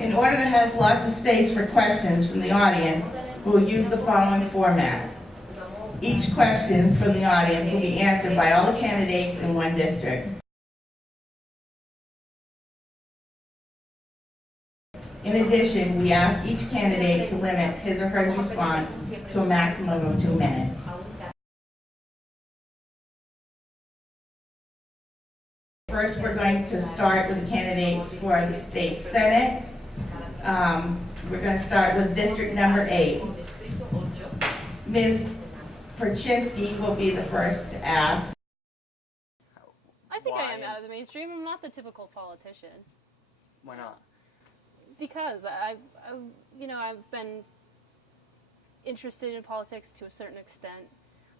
In order to have lots of space for questions from the audience, we will use the following format. Each question from the audience will be answered by all the candidates in one district. In addition, we ask each candidate to limit his or her response to a maximum of 2 minutes. First, we're going to start with the candidates for the state senate. We're going to start with district number 8. Ms. Perchinski will be the first to ask. I think I am out of the mainstream. I'm not the typical politician. Why not? Because I've been interested in politics to a certain extent.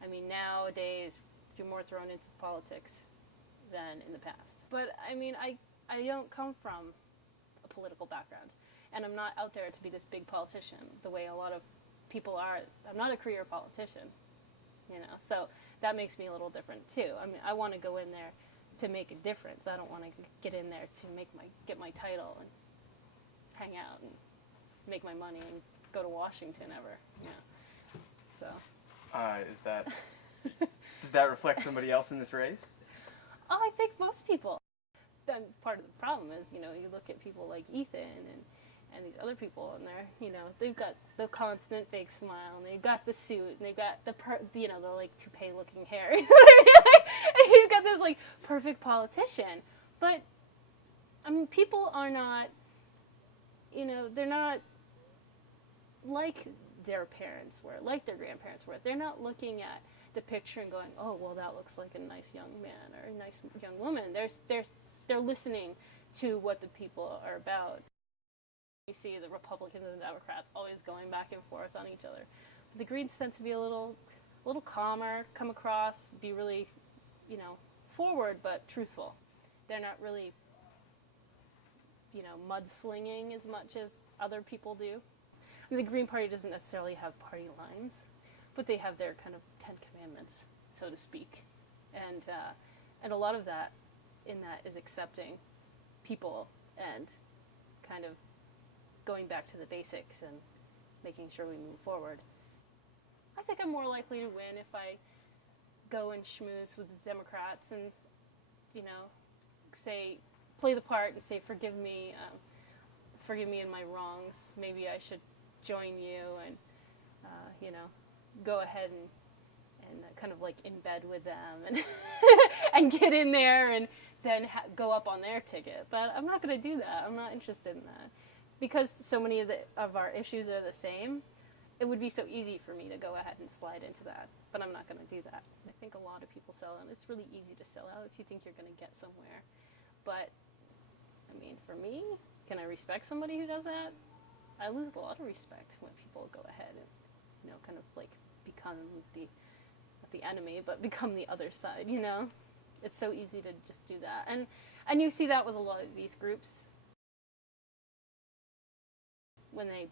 I mean, nowadays you're more thrown into politics than in the past. But I mean, I don't come from a political background, and I'm not out there to be this big politician the way a lot of people are. I'm not a career politician, so that makes me a little different too. I mean, I want to go in there to make a difference. I don't want to get in there to get my title and hang out and make my money and go to Washington ever. So. Does that reflect somebody else in this race? Oh, I think most people. Then part of the problem is, you look at people like Ethan and these other people, and they've got the constant fake smile, and they've got the suit, and they've got the like toupee-looking hair. And you've got this like perfect politician, but I mean, people are not. They're not like their parents were, like their grandparents were. They're not looking at the picture and going, "Oh, well, that looks like a nice young man or a nice young woman." They're listening to what the people are about. You see the Republicans and the Democrats always going back and forth on each other. But the Greens tend to be a little calmer, come across, be really, forward but truthful. They're not really, mudslinging as much as other people do. I mean, the Green Party doesn't necessarily have party lines, but they have their kind of 10 commandments, so to speak. And a lot of that is accepting people and kind of going back to the basics and making sure we move forward. I think I'm more likely to win if I go and schmooze with the Democrats and, play the part and say, forgive me in my wrongs. Maybe I should join you and, go ahead and kind of like in bed with them and and get in there and then go up on their ticket. But I'm not going to do that. I'm not interested in that. Because so many of our issues are the same, it would be so easy for me to go ahead and slide into that. But I'm not going to do that. I think a lot of people sell out. It's really easy to sell out if you think you're going to get somewhere. But, I mean, for me, can I respect somebody who does that? I lose a lot of respect when people go ahead and, kind of like become not the enemy, but become the other side, It's so easy to just do that. And you see that with a lot of these groups. When they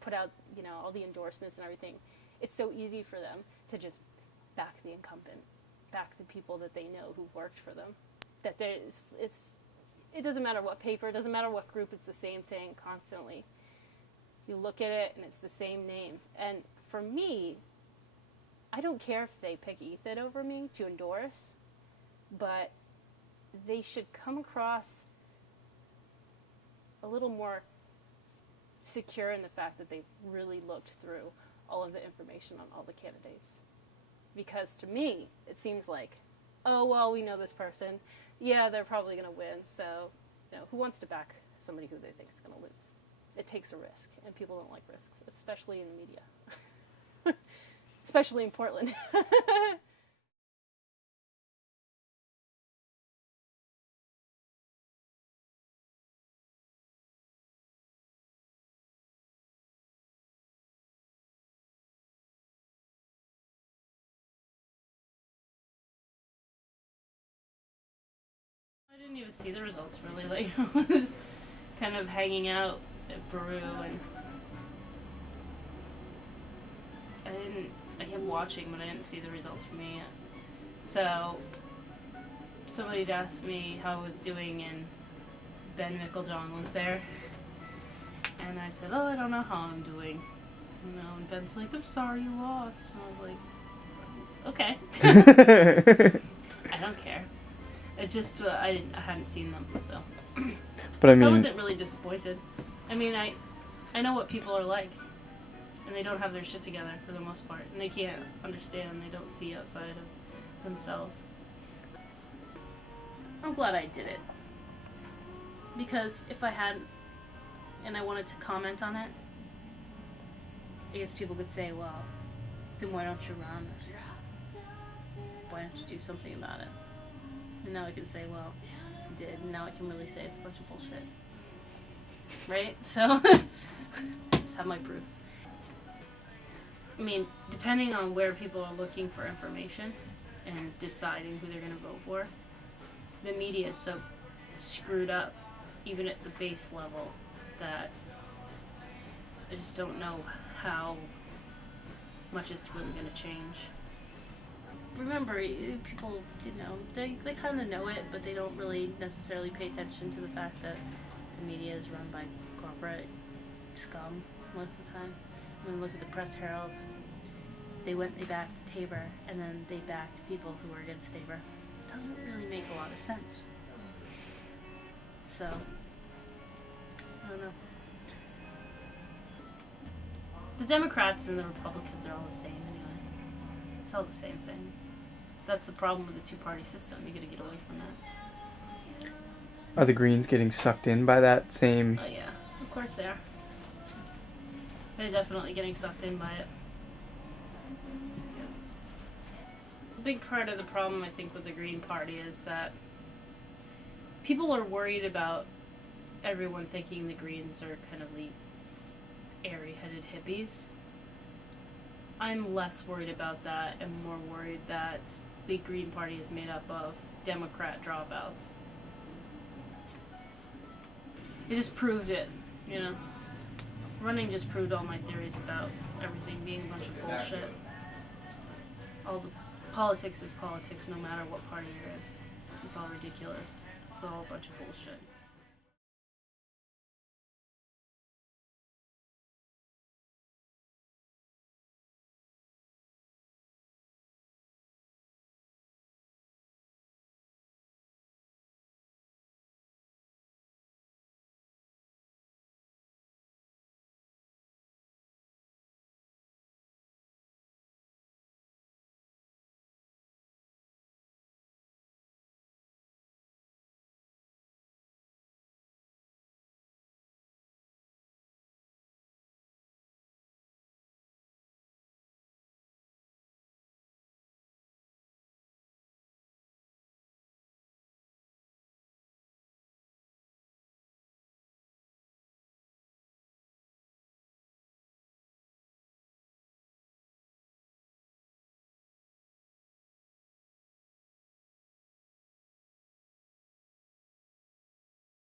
put out, all the endorsements and everything, it's so easy for them to just back the incumbent, back the people that they know who worked for them. That it doesn't matter what paper, it doesn't matter what group, it's the same thing constantly. You look at it and it's the same names. And for me, I don't care if they pick Ethan over me to endorse, but they should come across a little more secure in the fact that they've really looked through all of the information on all the candidates. Because to me, it seems like, oh, well, we know this person. Yeah, they're probably going to win. So, who wants to back somebody who they think is going to lose? It takes a risk, and people don't like risks, especially in the media. Especially in Portland. I didn't even see the results really. Like, I was kind of hanging out at Peru, and I kept watching, but I didn't see the results for me yet. So somebody had asked me how I was doing, and Ben Micklejohn was there, And I said, oh, I don't know how I'm doing. You know, and Ben's like, I'm sorry you lost. And I was like, okay. I don't care. It's just, I hadn't seen them, so. But I mean, I wasn't really disappointed. I mean, I know what people are like. And they don't have their shit together for the most part. And they can't understand. They don't see outside of themselves. I'm glad I did it. Because if I hadn't, and I wanted to comment on it, I guess people could say, well, then why don't you run? Or why don't you do something about it? And now I can say, well, I did. And now I can really say it's a bunch of bullshit. Right? So, just have my proof. I mean, depending on where people are looking for information and deciding who they're going to vote for, the media is so screwed up, even at the base level, that I just don't know how much is really going to change. Remember, people, you know, they kind of know it, but they don't really necessarily pay attention to the fact that the media is run by corporate scum most of the time. I mean, look at the Press Herald. They backed Tabor, and then they backed people who were against Tabor. It doesn't really make a lot of sense. So, I don't know. The Democrats and the Republicans are all the same anyway. It's all the same thing. That's the problem with the two-party system. You gotta get away from that. are the Greens getting sucked in by that same? Oh yeah, of course they are. They're definitely getting sucked in by it. Yeah. A big part of the problem, I think, with the Green Party is that people are worried about everyone thinking the Greens are kind of these airy-headed hippies. I'm less worried about that and more worried that the Green Party is made up of Democrat dropouts. It just proved it, you know. Running just proved all my theories about everything being a bunch of bullshit. All the politics is politics no matter what party you're in. It's all ridiculous. It's all a bunch of bullshit.